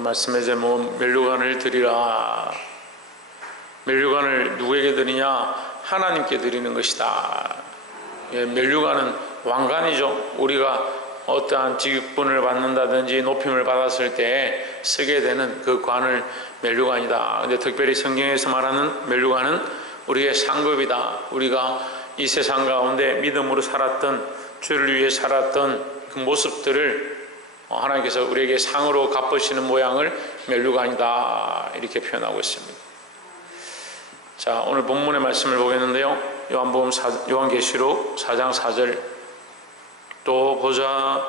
오늘 말씀의 제목 면류관을 드리라. 면류관을 누구에게 드리냐? 하나님께 드리는 것이다. 면류관은 왕관이죠. 우리가 어떠한 직분을 받는다든지 높임을 받았을 때 쓰게 되는 그 관을 면류관이다. 근데 특별히 성경에서 말하는 면류관은 우리의 상급이다. 우리가 이 세상 가운데 믿음으로 살았던, 주를 위해 살았던 그 모습들을 하나님께서 우리에게 상으로 갚으시는 모양을 면류관이다, 이렇게 표현하고 있습니다. 자, 오늘 본문의 말씀을 보겠는데요, 요한계시록 4장 4절, 또 보좌에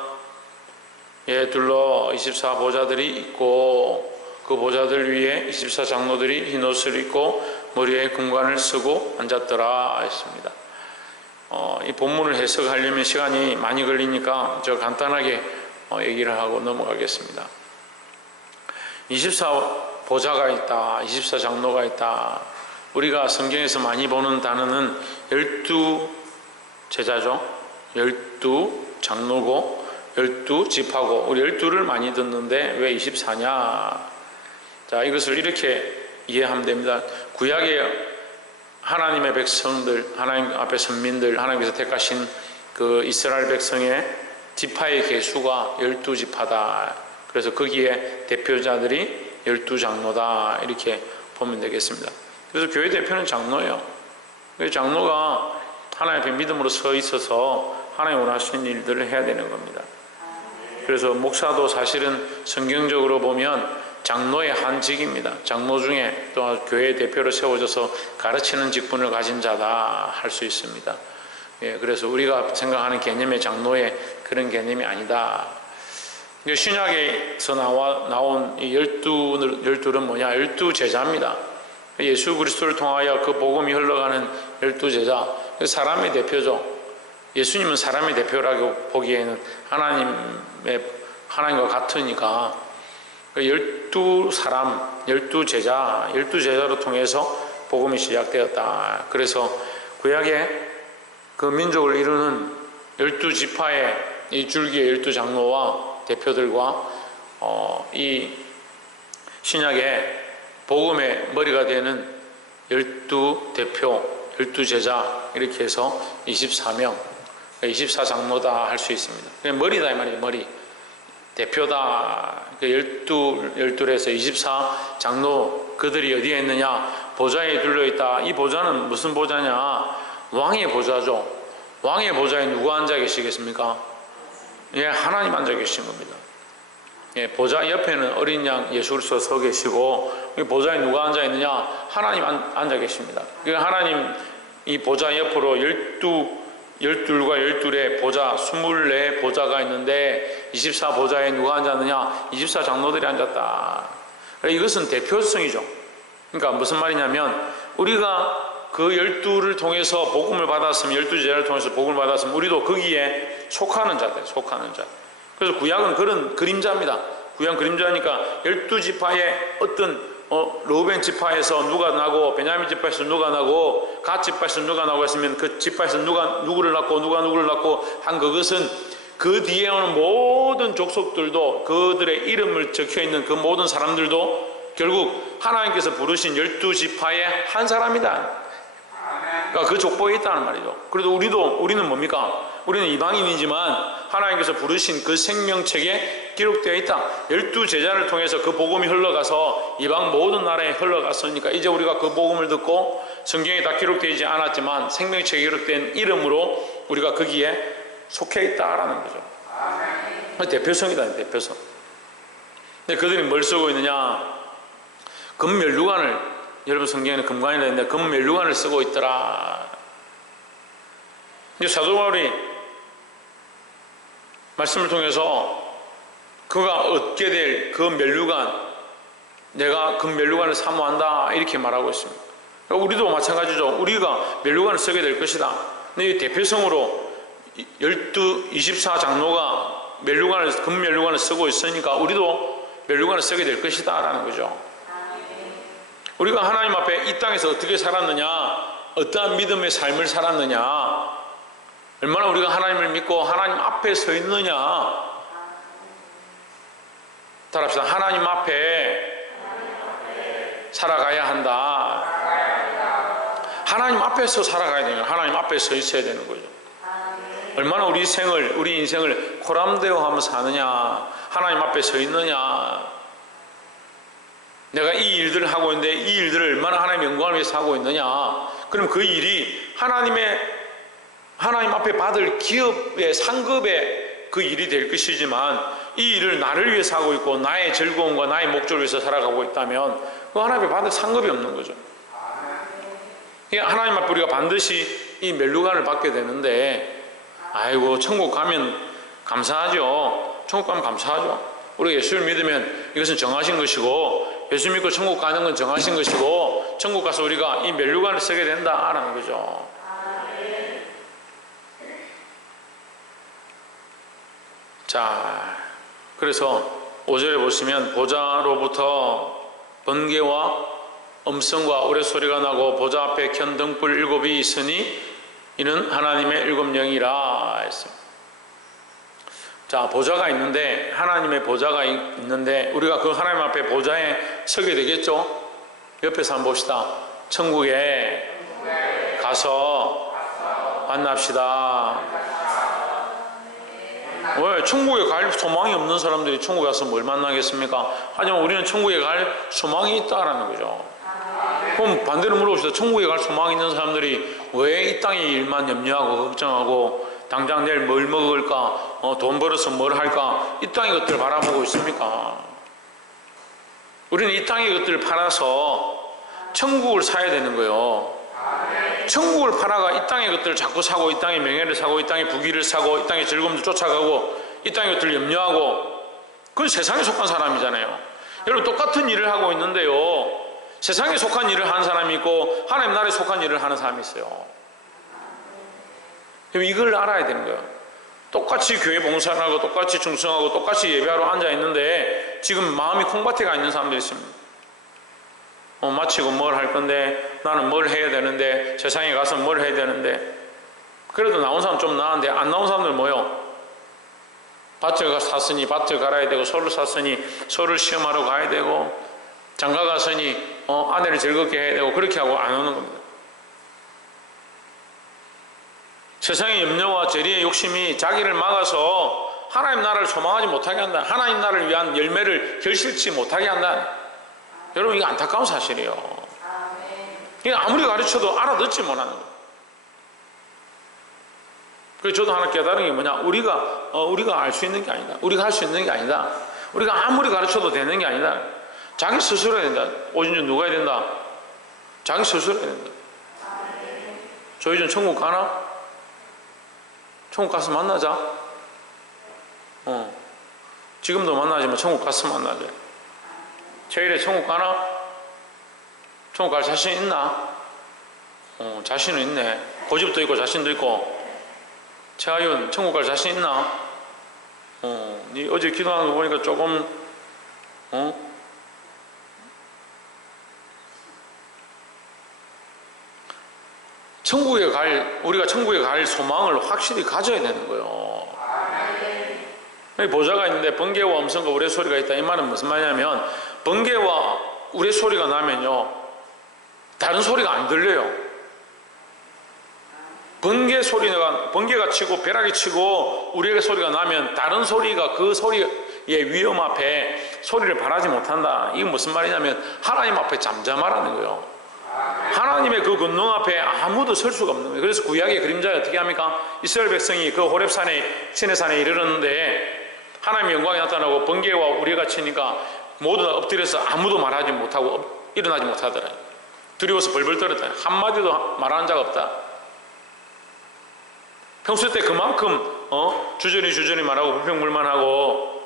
둘러 24보좌들이 있고 그 보좌들 위에 24장로들이 흰 옷을 입고 머리에 금관을 쓰고 앉았더라 했습니다. 이 본문을 해석하려면 시간이 많이 걸리니까 저 간단하게 얘기를 하고 넘어가겠습니다. 24보좌가 있다, 24장로가 있다. 우리가 성경에서 많이 보는 단어는 12제자죠. 12장로고 12지파고, 우리 12를 많이 듣는데 왜 24냐? 자, 이것을 이렇게 이해하면 됩니다. 구약의 하나님의 백성들, 하나님 앞에 선민들, 하나님께서 택하신 그 이스라엘 백성의 지파의 개수가 12지파다. 그래서 거기에 대표자들이 12장로다. 이렇게 보면 되겠습니다. 그래서 교회 대표는 장로예요. 장로가 하나님 앞에 믿음으로 서 있어서 하나님 원하시는 일들을 해야 되는 겁니다. 그래서 목사도 사실은 성경적으로 보면 장로의 한 직입니다. 장로 중에 또 교회 대표로 세워져서 가르치는 직분을 가진 자다 할 수 있습니다. 그래서 우리가 생각하는 개념의 장로의 그런 개념이 아니다. 신약에서 나온 이 12는 뭐냐? 12제자입니다. 예수 그리스도를 통하여 그 복음이 흘러가는 12제자, 사람의 대표죠. 예수님은 사람의 대표라고 보기에는 하나님과 같으니까 12사람, 12제자로 통해서 복음이 시작되었다. 그래서 구약의 그 민족을 이루는 12지파의 이 줄기의 12장로와 대표들과 이 신약의 복음의 머리가 되는 12대표, 12제자, 이렇게 해서 24명, 24장로다 할 수 있습니다. 머리다 이 말이에요. 머리. 대표다. 12에서 24장로, 그들이 어디에 있느냐? 보좌에 둘러있다. 이 보좌는 무슨 보좌냐? 왕의 보좌죠. 왕의 보좌에 누가 앉아 계시겠습니까? 하나님 앉아 계신 겁니다. 보좌 옆에는 어린 양 예수 그리스도 서 계시고, 보좌에 누가 앉아 있느냐? 하나님 앉아 계십니다. 하나님 이 보좌 옆으로 12과 12의 보좌, 24보좌가 있는데 24보좌에 누가 앉았느냐? 24장로들이 앉았다. 이것은 대표성이죠. 그러니까 무슨 말이냐면, 우리가 그 12를 통해서 복음을 받았으면, 12제자를 통해서 복음을 받았으면 우리도 거기에 속하는 자들, 속하는 자. 그래서 구약은 그런 그림자입니다. 구약 그림자니까 12지파의 어떤 르우벤 지파에서 누가 나고, 베냐민 지파에서 누가 나고, 갓 지파에서 누가 나고 했으면 그 지파에서 누구를 낳고 누가 누구를 낳고 한 그것은 그 뒤에 오는 모든 족속들도, 그들의 이름을 적혀있는 그 모든 사람들도 결국 하나님께서 부르신 12지파의 한 사람이다. 그러니까 그 족보에 있다는 말이죠. 그래도 우리는 뭡니까? 우리는 이방인이지만 하나님께서 부르신 그 생명책에 기록되어 있다. 12제자를 통해서 그 복음이 흘러가서 이방 모든 나라에 흘러갔으니까 이제 우리가 그 복음을 듣고, 성경에 다 기록되어 있지 않았지만 생명책에 기록된 이름으로 우리가 거기에 속해 있다라는 거죠. 대표성이다, 대표성. 근데 그들이 뭘 쓰고 있느냐? 금면류관을, 여러분 성경에는 금관이라 했는데 금면류관을 쓰고 있더라. 이제 사도 바울이 말씀을 통해서 그가 얻게 될 그 면류관, 내가 그 면류관을 사모한다, 이렇게 말하고 있습니다. 그러니까 우리도 마찬가지죠. 우리가 면류관을 쓰게 될 것이다. 근데 이 대표성으로 24장로가 금면류관을 쓰고 있으니까 우리도 면류관을 쓰게 될 것이다 라는 거죠. 우리가 하나님 앞에 이 땅에서 어떻게 살았느냐, 어떠한 믿음의 삶을 살았느냐, 얼마나 우리가 하나님을 믿고 하나님 앞에 서 있느냐, 따라합시다. 하나님 앞에 살아가야 한다. 하나님 앞에서 살아가야 되는 거예요. 하나님 앞에 서 있어야 되는 거죠. 얼마나 우리 인생을 코람대어하면서 사느냐, 하나님 앞에 서 있느냐. 내가 이 일들을 하고 있는데 이 일들을 얼마나 하나님의 영광을 위해서 하고 있느냐. 그럼 그 일이 하나님 앞에 받을 기업의 상급의 그 일이 될 것이지만, 이 일을 나를 위해서 하고 있고 나의 즐거움과 나의 목적을 위해서 살아가고 있다면 그 하나님 앞에 받을 상급이 없는 거죠. 하나님 앞에 우리가 반드시 이 멸류관을 받게 되는데, 아이고 천국 가면 감사하죠. 천국 가면 감사하죠. 우리가 예수를 믿으면 이것은 정하신 것이고, 예수 믿고 천국 가는 건 정하신 것이고, 천국 가서 우리가 이 멸류관을 쓰게 된다라는 거죠. 자, 그래서 5절에 보시면 보좌로부터 번개와 음성과 우레소리가 나고 보좌 앞에 켠 등불 7이 있으니 이는 하나님의 7영이라 했습니다. 자, 보좌가 있는데, 하나님의 보좌가 있는데 우리가 그 하나님 앞에 보좌에 서게 되겠죠. 옆에서 한번 봅시다. 천국에 가서 만납시다. 왜? 천국에 갈 소망이 없는 사람들이 천국에 가서 뭘 만나겠습니까? 하지만 우리는 천국에 갈 소망이 있다라는 거죠. 그럼 반대로 물어봅시다. 천국에 갈 소망이 있는 사람들이 왜 이 땅의 일만 염려하고 걱정하고 당장 내일 뭘 먹을까, 돈 벌어서 뭘 할까, 이 땅의 것들을 바라보고 있습니까? 우리는 이 땅의 것들을 팔아서 천국을 사야 되는 거예요. 천국을 팔아가 이 땅의 것들을 자꾸 사고, 이 땅의 명예를 사고, 이 땅의 부귀를 사고, 이 땅의 즐거움을 쫓아가고, 이 땅의 것들을 염려하고, 그건 세상에 속한 사람이잖아요. 여러분, 똑같은 일을 하고 있는데요, 세상에 속한 일을 하는 사람이 있고 하나님 나라에 속한 일을 하는 사람이 있어요. 이걸 알아야 되는 거예요. 똑같이 교회 봉사를 하고 똑같이 충성하고 똑같이 예배하러 앉아 있는데 지금 마음이 콩밭에 가 있는 사람들이 있습니다. 마치고 뭘 할 건데, 나는 뭘 해야 되는데, 세상에 가서 뭘 해야 되는데, 그래도 나온 사람 좀 나은데 안 나온 사람들 뭐요? 밭을 샀으니 밭을 갈아야 되고, 소를 샀으니 소를 시험하러 가야 되고, 장가 갔으니 아내를 즐겁게 해야 되고, 그렇게 하고 안 오는 겁니다. 세상의 염려와 재리의 욕심이 자기를 막아서 하나님 나라를 소망하지 못하게 한다. 하나님 나라를 위한 열매를 결실치 못하게 한다. 여러분, 이게 안타까운 사실이에요. 이게 아무리 가르쳐도 알아듣지 못하는 거예요. 그래서 저도 하나 깨달은 게 뭐냐, 우리가 알 수 있는 게 아니다. 우리가 할 수 있는 게 아니다. 우리가 아무리 가르쳐도 되는 게 아니다. 자기 스스로 해야 된다. 오진주 누가 해야 된다? 자기 스스로 해야 된다. 조희준 천국 가나? 천국 가서 만나자. 지금도 만나지만 천국 가서 만나자. 최일에 천국 가나? 천국 갈 자신 있나? 자신은 있네. 고집도 있고 자신도 있고. 최하윤 천국 갈 자신 있나? 니 어제 기도하는 거 보니까 조금 우리가 천국에 갈 소망을 확실히 가져야 되는 거예요. 보좌가 있는데 번개와 음성과 우레소리가 있다. 이 말은 무슨 말이냐면, 번개와 우레소리가 나면요, 다른 소리가 안 들려요. 번개가 치고 벼락이 치고 우레의 소리가 나면 다른 소리가 그 소리의 위험 앞에 소리를 발하지 못한다. 이게 무슨 말이냐면 하나님 앞에 잠잠하라는 거예요. 하나님의 그 권능 앞에 아무도 설 수가 없는 거예요. 그래서 구약의 그림자에 어떻게 합니까? 이스라엘 백성이 그 호렙산에, 시내산에 이르렀는데 하나님의 영광이 나타나고 번개와 우레가 치니까 모두 다 엎드려서 아무도 말하지 못하고 일어나지 못하더라. 두려워서 벌벌 떨었다. 한마디도 말하는 자가 없다. 평소 때 그만큼 주저리 말하고 불평불만하고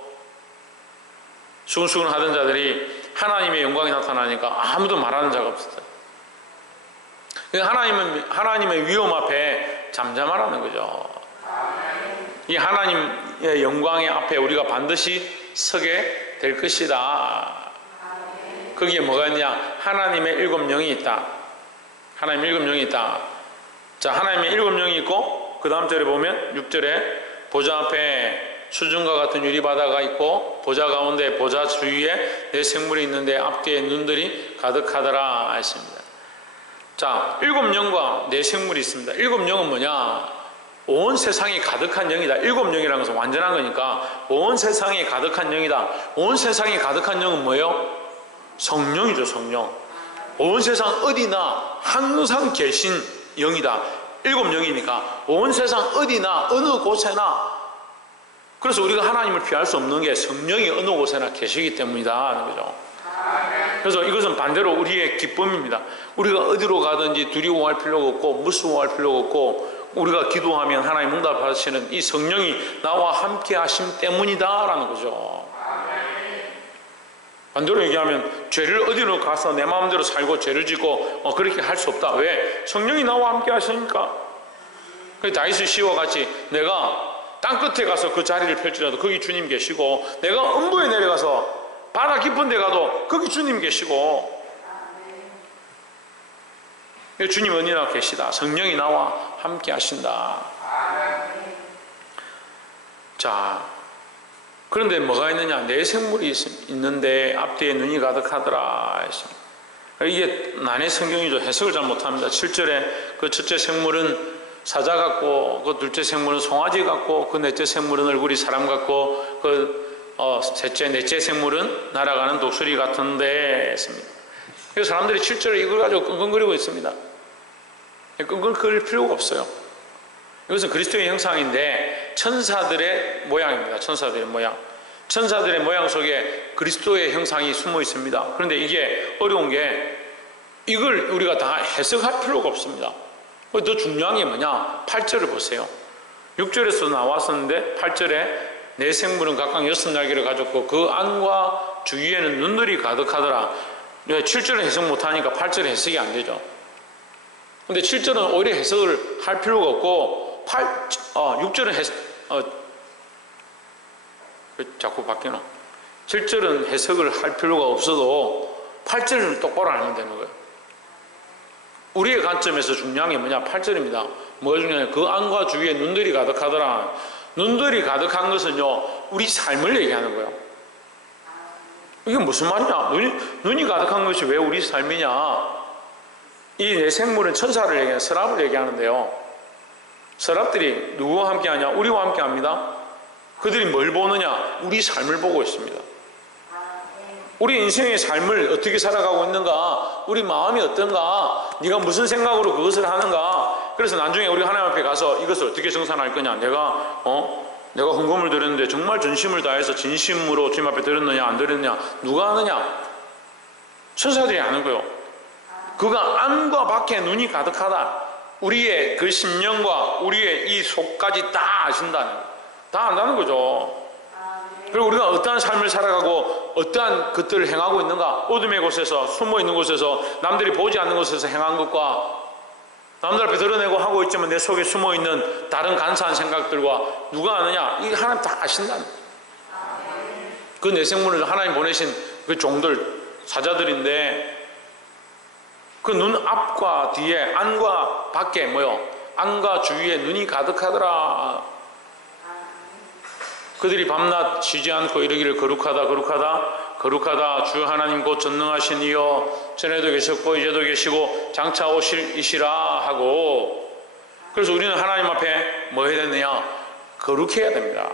수근수근 하던 자들이 하나님의 영광이 나타나니까 아무도 말하는 자가 없었다. 하나님의 위험 앞에 잠잠하라는 거죠. 이 하나님의 영광의 앞에 우리가 반드시 서게 될 것이다. 거기에 뭐가 있냐? 하나님의 7영이 있다. 하나님의 7영이 있다. 자, 하나님의 7영이 있고 그 다음 절에 보면 6절에 보좌 앞에 수중과 같은 유리바다가 있고 보좌 가운데 보좌 주위에 네 생물이 있는데 앞뒤에 눈들이 가득하더라 했습니다. 자, 7영과 네 생물이 있습니다. 7영은 뭐냐? 온 세상이 가득한 영이다. 7영이라는 것은 완전한 거니까 온 세상이 가득한 영이다. 온 세상이 가득한 영은 뭐예요? 성령이죠. 성령. 온 세상 어디나 항상 계신 영이다. 7영이니까 온 세상 어디나 어느 곳에나. 그래서 우리가 하나님을 피할 수 없는 게 성령이 어느 곳에나 계시기 때문이다 하는 거죠. 그래서 이것은 반대로 우리의 기쁨입니다. 우리가 어디로 가든지 두려워할 필요가 없고 무서워할 필요가 없고 우리가 기도하면 하나님 응답하시는 이 성령이 나와 함께 하심 때문이다 라는 거죠. 반대로 얘기하면 죄를 어디로 가서 내 마음대로 살고 죄를 짓고 그렇게 할 수 없다. 왜? 성령이 나와 함께 하시니까. 다윗의 시와 같이 내가 땅 끝에 가서 그 자리를 펼치라도 거기 주님 계시고 내가 음부에 내려가서 바다 깊은 데 가도 거기 주님 계시고 주님 어디나 계시다. 성령이 나와 함께 하신다. 자, 그런데 뭐가 있느냐? 네 생물이 있는데 앞뒤에 눈이 가득하더라 했습니다. 이게 난해 성경이죠. 해석을 잘 못합니다. 7절에 그 첫째 생물은 사자 같고 그 둘째 생물은 송아지 같고 그 넷째 생물은 얼굴이 사람 같고 그 셋째 넷째 생물은 날아가는 독수리 같은데 했습니다. 그래서 사람들이 7절에 이걸 가지고 끙끙거리고 있습니다. 끙끙거릴 필요가 없어요. 이것은 그리스도의 형상인데 천사들의 모양입니다. 천사들의 모양. 천사들의 모양 속에 그리스도의 형상이 숨어 있습니다. 그런데 이게 어려운 게 이걸 우리가 다 해석할 필요가 없습니다. 더 중요한 게 뭐냐? 8절을 보세요. 6절에서 나왔었는데 8절에 네 생물은 각각 6날개를 가졌고 그 안과 주위에는 눈들이 가득하더라. 7절은 해석 못하니까 8절은 해석이 안 되죠. 근데 7절은 오히려 해석을 할 필요가 없고 6절은 자꾸 바뀌나? 7절은 해석을 할 필요가 없어도 8절은 똑바로 알면 되는 거예요. 우리의 관점에서 중요한 게 뭐냐? 8절입니다. 뭐가 중요하냐? 그 안과 주위에 눈들이 가득하더라. 눈들이 가득한 것은요, 우리 삶을 얘기하는 거예요. 이게 무슨 말이냐? 눈이 가득한 것이 왜 우리 삶이냐? 이 네 생물은 천사를 얘기하는 서랍을 얘기하는데요. 서랍들이 누구와 함께 하냐? 우리와 함께 합니다. 그들이 뭘 보느냐? 우리 삶을 보고 있습니다. 우리 인생의 삶을 어떻게 살아가고 있는가? 우리 마음이 어떤가? 네가 무슨 생각으로 그것을 하는가? 그래서 나중에 우리 하나님 앞에 가서 이것을 어떻게 정산할 거냐? 내가 헌금을 드렸는데 정말 전심을 다해서 진심으로 주님 앞에 드렸느냐 안 드렸느냐? 누가 아느냐? 천사들이 아는 거예요. 그가 안과 밖에 눈이 가득하다. 우리의 그 심령과 우리의 이 속까지 다 아신다는 거예요. 다 안다는 거죠. 그리고 우리가 어떠한 삶을 살아가고 어떠한 것들을 행하고 있는가? 어둠의 곳에서 숨어 있는 곳에서 남들이 보지 않는 곳에서 행한 것과 남들 앞에 드러내고 하고 있지만 내 속에 숨어 있는 다른 간사한 생각들과 누가 아느냐? 이게 하나님 다 아신다는 거예요. 그 네 생물을 하나님 보내신 그 종들 사자들인데 그 눈 앞과 뒤에 안과 밖에 뭐요? 안과 주위에 눈이 가득하더라. 그들이 밤낮 쉬지 않고 이르기를 거룩하다 거룩하다 거룩하다 주 하나님 곧 전능하신 이여 전에도 계셨고 이제도 계시고 장차 오실 이시라 하고. 그래서 우리는 하나님 앞에 뭐 해야 되느냐? 거룩해야 됩니다.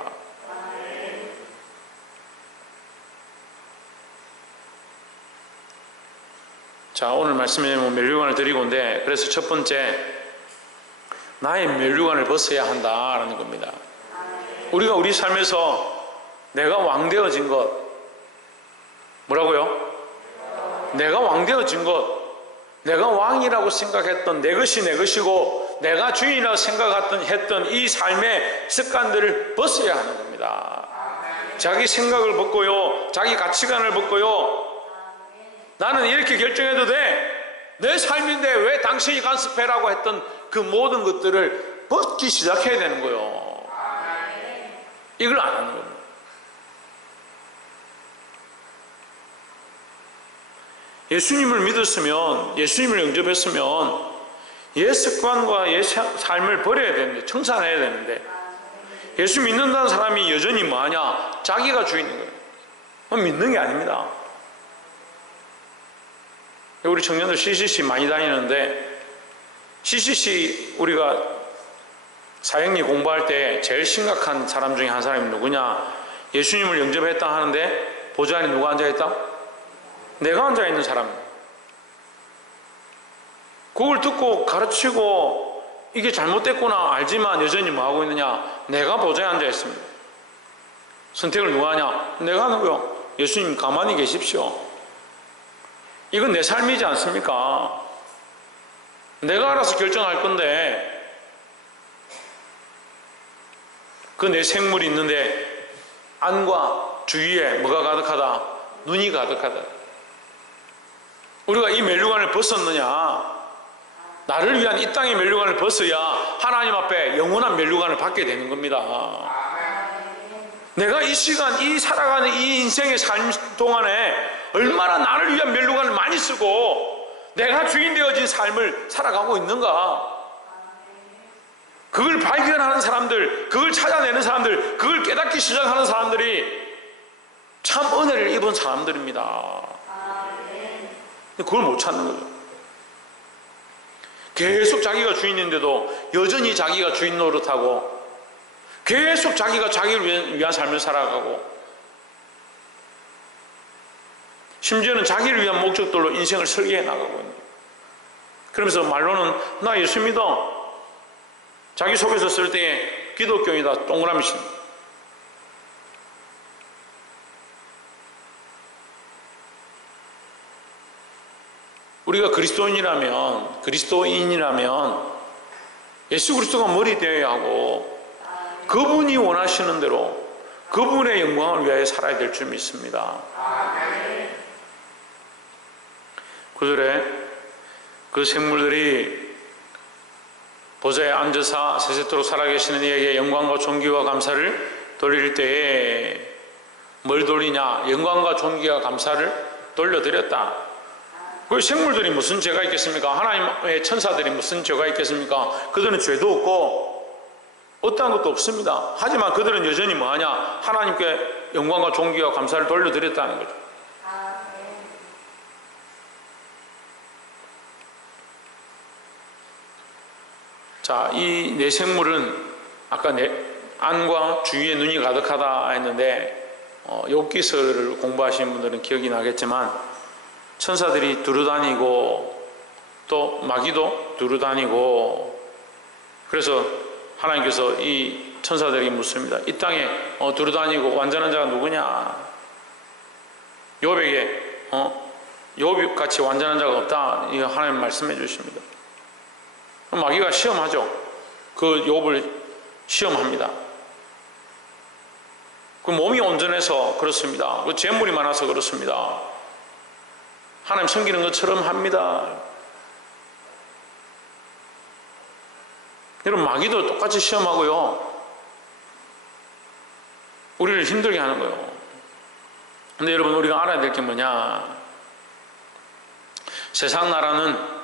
자, 오늘 말씀에 면류관을 드리고인데 그래서 첫 번째 나의 면류관을 벗어야 한다라는 겁니다. 우리가 우리 삶에서 내가 왕되어진 것, 뭐라고요? 내가 왕되어진 것, 내가 왕이라고 생각했던 내 것이 내 것이고 내가 주인이라고 생각했던 이 삶의 습관들을 벗어야 하는 겁니다. 자기 생각을 벗고요, 자기 가치관을 벗고요, 나는 이렇게 결정해도 돼, 내 삶인데 왜 당신이 간섭해라고 했던 그 모든 것들을 벗기 시작해야 되는 거예요. 이걸 안 하는 겁니다. 예수님을 믿었으면, 예수님을 영접했으면 옛 습관과 옛 삶을 버려야 되는데, 청산해야 되는데 예수 믿는다는 사람이 여전히 뭐하냐? 자기가 주인인 거예요. 믿는 게 아닙니다. 우리 청년들 CCC 많이 다니는데, CCC 우리가 사형리 공부할 때 제일 심각한 사람 중에 한 사람이 누구냐? 예수님을 영접했다 하는데 보좌 안에 누가 앉아있다? 내가 앉아있는 사람. 그걸 듣고 가르치고 이게 잘못됐구나 알지만 여전히 뭐하고 있느냐? 내가 보좌에 앉아있습니다. 선택을 누가 하냐? 내가 하는 거요. 예수님 가만히 계십시오. 이건 내 삶이지 않습니까? 내가 알아서 결정할 건데, 그 내 생물이 있는데 안과 주위에 뭐가 가득하다? 눈이 가득하다. 우리가 이 면류관을 벗었느냐? 나를 위한 이 땅의 면류관을 벗어야 하나님 앞에 영원한 면류관을 받게 되는 겁니다. 내가 이 시간, 이 살아가는 이 인생의 삶 동안에 얼마나 나를 위한 면류관을 많이 쓰고 내가 주인 되어진 삶을 살아가고 있는가? 그걸 발견하는 사람들, 그걸 찾아내는 사람들, 그걸 깨닫기 시작하는 사람들이 참 은혜를 입은 사람들입니다. 그걸 못 찾는 거죠. 계속 자기가 주인인데도 여전히 자기가 주인 노릇하고 계속 자기가 자기를 위한 삶을 살아가고 심지어는 자기를 위한 목적들로 인생을 설계해 나가고 있는 거예요. 그러면서 말로는 나 예수 믿어. 자기 속에서 쓸 때에 기독교이다 동그라미 친. 우리가 그리스도인이라면 예수 그리스도가 머리 되어야 하고 그분이 원하시는 대로 그분의 영광을 위하여 살아야 될 줄 믿습니다. 9절에 그 생물들이 보좌에 앉으사 세세토록 살아계시는 이에게 영광과 존귀와 감사를 돌릴 때에 뭘 돌리냐? 영광과 존귀와 감사를 돌려드렸다. 그 생물들이 무슨 죄가 있겠습니까? 하나님의 천사들이 무슨 죄가 있겠습니까? 그들은 죄도 없고 어떠한 것도 없습니다. 하지만 그들은 여전히 뭐하냐? 하나님께 영광과 존귀와 감사를 돌려드렸다는 거죠. 자, 이 네 생물은 아까 안과 주위에 눈이 가득하다 했는데 욥기서를 공부하신 분들은 기억이 나겠지만 천사들이 두루다니고 또 마귀도 두루다니고 그래서 하나님께서 이 천사들에게 묻습니다. 이 땅에 두루다니고 완전한 자가 누구냐? 욥에게 욥같이 완전한 자가 없다. 이거 하나님 말씀해 주십니다. 마귀가 시험하죠. 그 욥을 시험합니다. 그 몸이 온전해서 그렇습니다. 그 재물이 많아서 그렇습니다. 하나님 섬기는 것처럼 합니다. 여러분 마귀도 똑같이 시험하고요. 우리를 힘들게 하는 거예요. 근데 여러분 우리가 알아야 될 게 뭐냐? 세상 나라는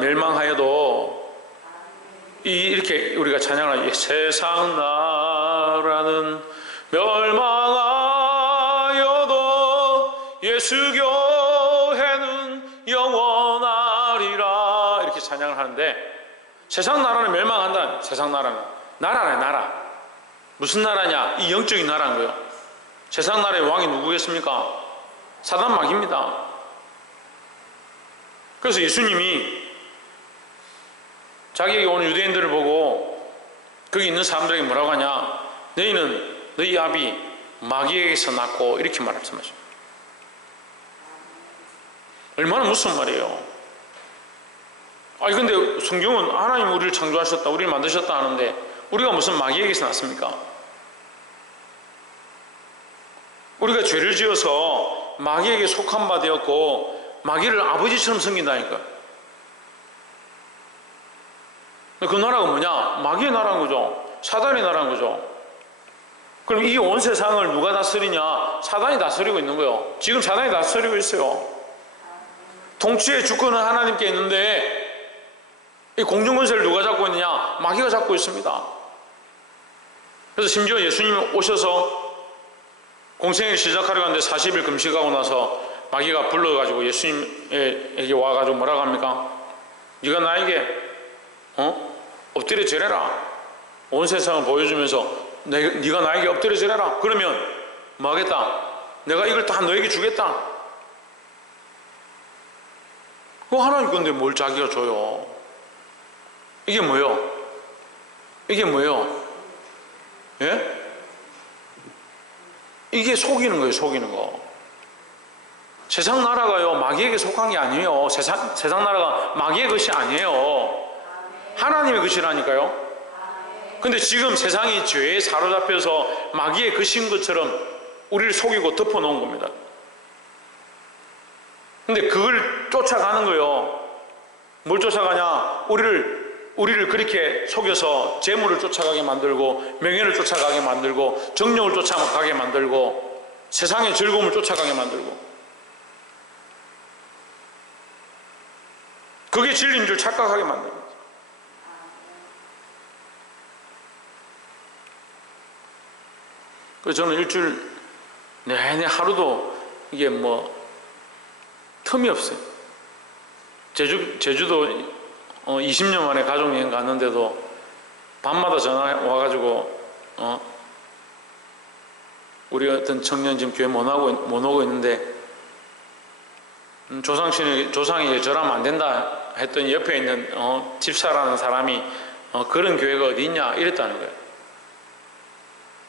멸망하여도 이렇게 우리가 찬양을 하죠. 세상 나라는 멸망하여도 예수 교회는 영원하리라 이렇게 찬양을 하는데 세상 나라는 멸망한다. 세상 나라는 나라네 나라. 무슨 나라냐? 이 영적인 나라인 거예요. 세상 나라의 왕이 누구겠습니까? 사단 마귀입니다. 그래서 예수님이 자기에게 오는 유대인들을 보고 거기 있는 사람들에게 뭐라고 하냐? 너희는 너희 아비 마귀에게서 났고 이렇게 말씀하십니다. 얼마나 무슨 말이에요? 아니 근데 성경은 하나님 우리를 창조하셨다, 우리를 만드셨다 하는데 우리가 무슨 마귀에게서 났습니까? 우리가 죄를 지어서 마귀에게 속한 바 되었고 마귀를 아버지처럼 섬긴다니까. 그 나라가 뭐냐? 마귀의 나라인 거죠. 사단의 나라인 거죠. 그럼 이 온 세상을 누가 다스리냐? 사단이 다스리고 있는 거예요. 지금 사단이 다스리고 있어요. 통치의 주권은 하나님께 있는데 이 공중권세를 누가 잡고 있느냐? 마귀가 잡고 있습니다. 그래서 심지어 예수님이 오셔서 공생애를 시작하려 하는데 40일 금식하고 나서 마귀가 불러가지고 예수님에게 와가지고 뭐라고 합니까? 네가 나에게 엎드려 절해라. 온 세상을 보여주면서 네가 나에게 엎드려 절해라. 그러면 뭐 하겠다? 내가 이걸 다 너에게 주겠다. 그 하나님 건데 뭘 자기가 줘요? 이게 뭐요? 이게 뭐요? 예? 이게 속이는 거예요, 속이는 거. 세상 나라가요, 마귀에게 속한 게 아니에요. 세상 나라가 마귀의 것이 아니에요. 하나님의 것이라니까요. 근데 지금 세상이 죄에 사로잡혀서 마귀의 것인 것처럼 우리를 속이고 덮어놓은 겁니다. 근데 그걸 쫓아가는 거예요. 뭘 쫓아가냐? 우리를 그렇게 속여서 재물을 쫓아가게 만들고, 명예를 쫓아가게 만들고, 정욕을 쫓아가게 만들고, 세상의 즐거움을 쫓아가게 만들고, 그게 진리인 줄 착각하게 만듭니다. 그래서 저는 일주일 내내 하루도 이게 틈이 없어요. 제주도 20년 만에 가족여행 갔는데도 밤마다 전화 와가지고 우리 어떤 청년 지금 교회 못 오고 있는데 조상이 절하면 안 된다 했더니 옆에 있는 집사라는 사람이 그런 교회가 어디 있냐 이랬다는 거예요.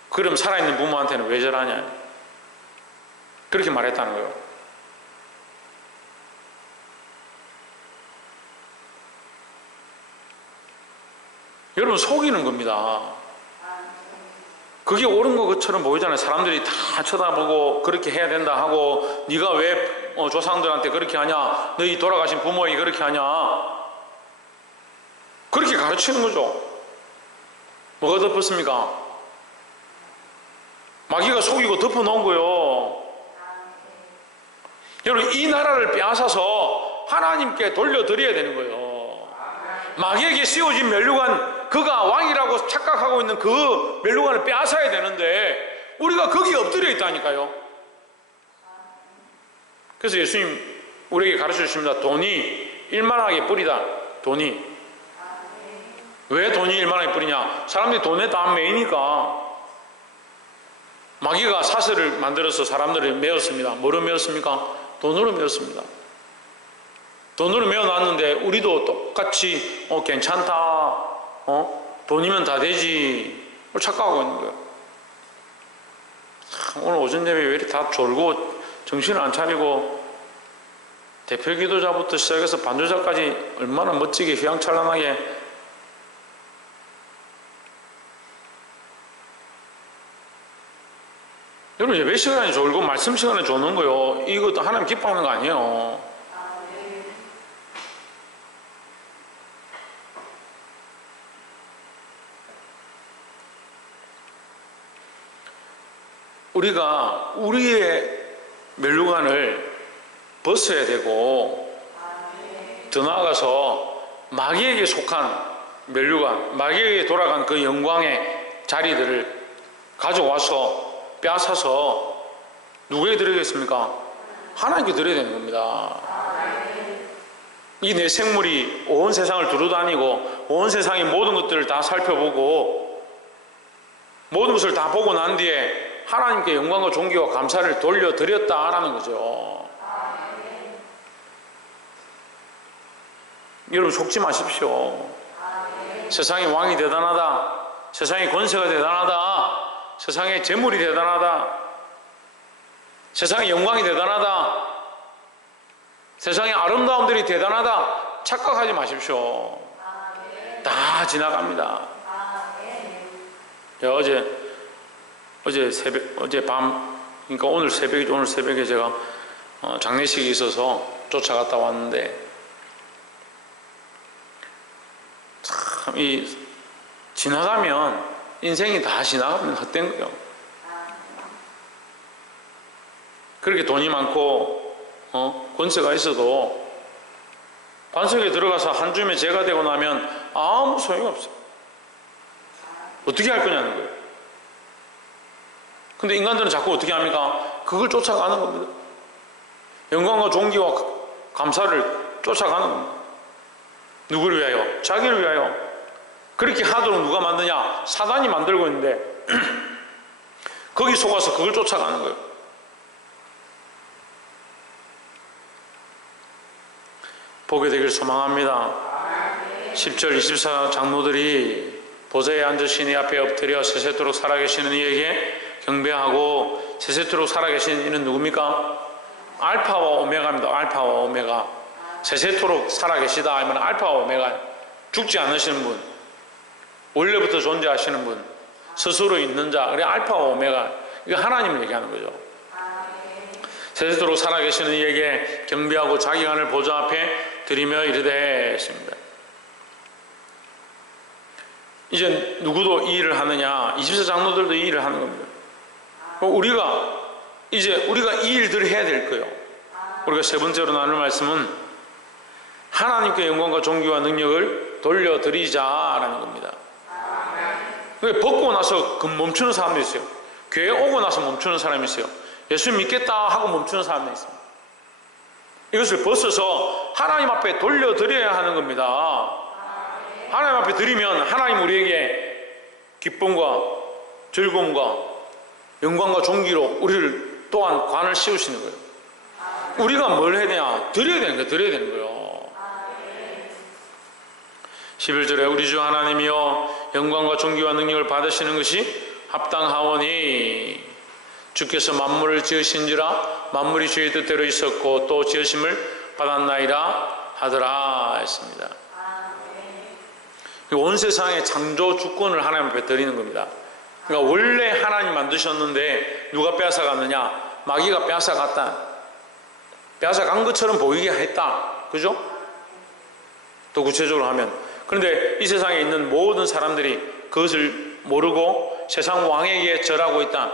그럼 살아있는 부모한테는 왜 절하냐 그렇게 말했다는 거예요. 여러분 속이는 겁니다. 그게 옳은 것처럼 보이잖아요. 사람들이 다 쳐다보고 그렇게 해야 된다 하고 네가 왜 조상들한테 그렇게 하냐, 너희 돌아가신 부모에게 그렇게 하냐, 그렇게 가르치는 거죠. 뭐가 덮었습니까? 마귀가 속이고 덮어놓은 거예요. 여러분 이 나라를 빼앗아서 하나님께 돌려드려야 되는 거예요. 마귀에게 씌워진 면류관, 그가 왕이라고 착각하고 있는 그 면류관을 빼앗아야 되는데 우리가 거기에 엎드려 있다니까요. 그래서 예수님 우리에게 가르쳐 주십니다. 돈이 일만하게 뿌리다. 돈이 왜 돈이 일만하게 뿌리냐? 사람들이 돈에 다 매이니까. 마귀가 사슬을 만들어서 사람들을 메었습니다. 뭐로 메었습니까? 돈으로 메었습니다. 돈으로 메어놨는데 우리도 똑같이 괜찮다, 돈이면 다 되지 착각하고 있는 거예요. 오늘 오전 예배 왜 이렇게 다 졸고 정신을 안 차리고, 대표 기도자부터 시작해서 반주자까지 얼마나 멋지게 휘황찬란하게 여러분 예배 시간에 졸고 말씀 시간에 조는 거요, 이것도 하나님 기뻐하는 거 아니에요. 우리가 우리의 면류관을 벗어야 되고, 더 나아가서 마귀에게 속한 면류관, 마귀에게 돌아간 그 영광의 자리들을 가져와서 빼앗아서 누구에게 드리겠습니까? 하나님께 드려야 되는 겁니다. 이 내 생물이 온 세상을 두루다니고 온 세상의 모든 것들을 다 살펴보고 모든 것을 다 보고 난 뒤에 하나님께 영광과 존귀와 감사를 돌려드렸다라는 거죠. 여러분 속지 마십시오. 세상의 왕이 대단하다, 세상의 권세가 대단하다, 세상의 재물이 대단하다, 세상의 영광이 대단하다, 세상의 아름다움들이 대단하다 착각하지 마십시오. 다 지나갑니다. 어제 밤, 그러니까 오늘 새벽에 제가 장례식이 있어서 쫓아갔다 왔는데, 참 지나가면 인생이 다 지나가면 헛된 거예요. 그렇게 돈이 많고 권세가 있어도 관석에 들어가서 한 줌의 죄가 되고 나면 아무 소용이 없어요. 어떻게 할 거냐는 거예요. 근데 인간들은 자꾸 어떻게 합니까? 그걸 쫓아가는 겁니다. 영광과 존귀와 감사를 쫓아가는 겁니다. 누구를 위하여? 자기를 위하여. 그렇게 하도록 누가 만드냐? 사단이 만들고 있는데 거기 속아서 그걸 쫓아가는 거예요. 보게 되길 소망합니다. 10절 24 장로들이 보좌에 앉으 신의 앞에 엎드려 세세토록 살아계시는 이에게 경배하고, 세세토록 살아계시는 이는 누굽니까? 알파와 오메가입니다. 알파와 오메가. 세세토록 살아계시다 하면 알파와 오메가, 죽지 않으시는 분, 원래부터 존재하시는 분, 스스로 있는 자, 그래 알파와 오메가. 이거 하나님을 얘기하는 거죠. 세세토록 살아계시는 이에게 경배하고 자기 간을 보좌 앞에 드리며 이르되 했습니다. 이제 누구도 이 일을 하느냐? 24장로들도 이 일을 하는 겁니다. 우리가 이 일들을 해야 될 거예요. 우리가 세 번째로 나눌 말씀은 하나님께 영광과 존귀와 능력을 돌려드리자라는 겁니다. 벗고 나서 멈추는 사람도 있어요. 교회 오고 나서 멈추는 사람이 있어요. 예수 믿겠다 하고 멈추는 사람도 있습니다. 이것을 벗어서 하나님 앞에 돌려드려야 하는 겁니다. 하나님 앞에 드리면 하나님 우리에게 기쁨과 즐거움과 영광과 존귀로 우리를 또한 관을 씌우시는 거예요. 우리가 뭘 해야 되냐? 드려야 되는 거예요. 드려야 되는 거예요. 11절에 우리 주 하나님이여 영광과 존귀와 능력을 받으시는 것이 합당하오니 주께서 만물을 지으신지라 만물이 주의 뜻대로 있었고 또 지으심을 받았나이다 하더라 했습니다. 온 세상의 창조 주권을 하나님 앞에 드리는 겁니다. 그러니까 원래 하나님 만드셨는데 누가 빼앗아갔느냐? 마귀가 빼앗아갔다. 빼앗아간 것처럼 보이게 했다. 그죠? 더 구체적으로 하면. 그런데 이 세상에 있는 모든 사람들이 그것을 모르고 세상 왕에게 절하고 있다.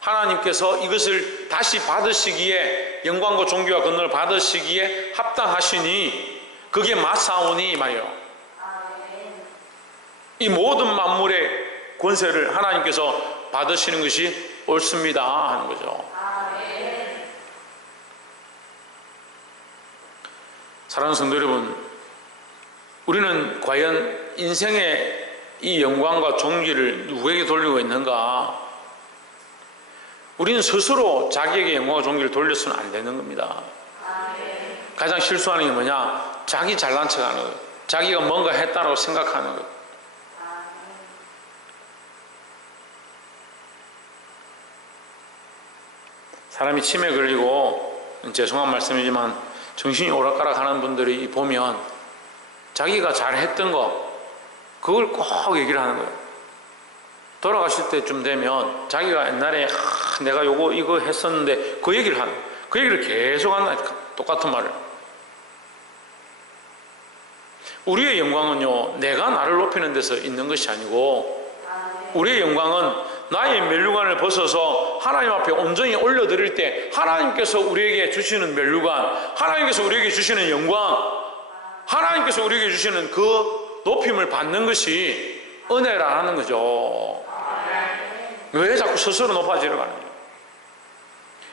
하나님께서 이것을 다시 받으시기에, 영광과 존귀와 권능을 받으시기에 합당하시니 그게 맞사오니 말이에요. 이 모든 만물의 권세를 하나님께서 받으시는 것이 옳습니다 하는 거죠. 사랑하는 성도 여러분, 우리는 과연 인생의 이 영광과 존귀를 누구에게 돌리고 있는가? 우리는 스스로 자기에게 영광과 존귀를 돌려서는 안 되는 겁니다. 가장 실수하는 게 뭐냐? 자기 잘난 척하는 거예요. 자기가 뭔가 했다고 생각하는 거예요. 사람이 침에 걸리고, 죄송한 말씀이지만 정신이 오락가락하는 분들이 보면 자기가 잘했던 거, 그걸 꼭 얘기를 하는 거예요. 돌아가실 때쯤 되면 자기가 옛날에 내가 이거 했었는데 그 얘기를 하는 거예요. 그 얘기를 계속 한다니까. 똑같은 말을. 우리의 영광은요, 내가 나를 높이는 데서 있는 것이 아니고, 우리의 영광은 나의 면류관을 벗어서 하나님 앞에 온전히 올려드릴 때 하나님께서 우리에게 주시는 면류관, 하나님께서 우리에게 주시는 영광, 하나님께서 우리에게 주시는 그 높임을 받는 것이 은혜라는 거죠. 왜 자꾸 스스로 높아지려고 하는 거예요?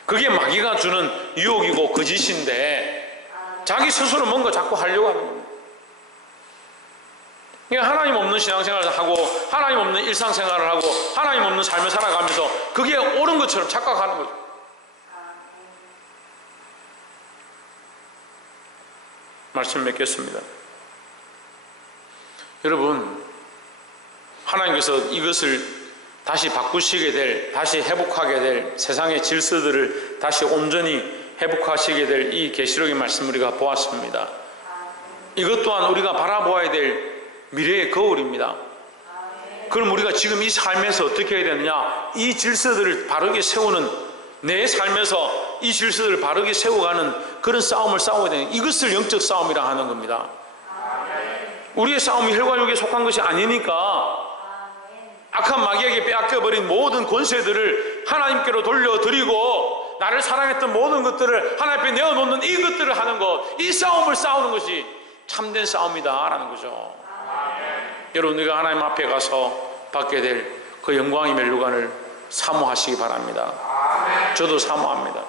그게 마귀가 주는 유혹이고 거짓인데 자기 스스로 뭔가 자꾸 하려고 하는 거예요. 그러니까 하나님 없는 신앙생활을 하고 하나님 없는 일상생활을 하고 하나님 없는 삶을 살아가면서 그게 옳은 것처럼 착각하는 거죠. 말씀 맺겠습니다. 여러분, 하나님께서 이것을 다시 바꾸시게 될, 다시 회복하게 될, 세상의 질서들을 다시 온전히 회복하시게 될 이 계시록의 말씀을 우리가 보았습니다. 이것 또한 우리가 바라보아야 될 미래의 거울입니다. 그럼 우리가 지금 이 삶에서 어떻게 해야 되느냐? 이 질서들을 바르게 세우는, 내 삶에서 이 질서들을 바르게 세워가는 그런 싸움을 싸워야 되는, 이것을 영적 싸움이라 하는 겁니다. 우리의 싸움이 혈과 육에 속한 것이 아니니까 악한 마귀에게 빼앗겨버린 모든 권세들을 하나님께로 돌려드리고 나를 사랑했던 모든 것들을 하나님 앞에 내어놓는 이것들을 하는 것, 이 싸움을 싸우는 것이 참된 싸움이다 라는 거죠. 여러분, 우리가 하나님 앞에 가서 받게 될 그 영광의 면류관을 사모하시기 바랍니다. 저도 사모합니다.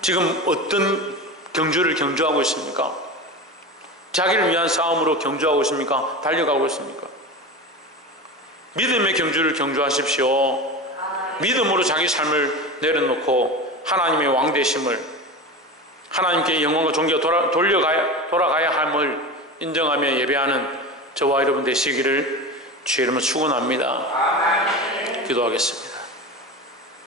지금 어떤 경주를 경주하고 있습니까? 자기를 위한 싸움으로 경주하고 있습니까? 달려가고 있습니까? 믿음의 경주를 경주하십시오. 믿음으로 자기 삶을 내려놓고 하나님의 왕되심을, 하나님께 영광과 존귀가 돌아가야 함을 인정하며 예배하는 저와 여러분 되시기를 주의 이름으로 축원합니다. 기도하겠습니다.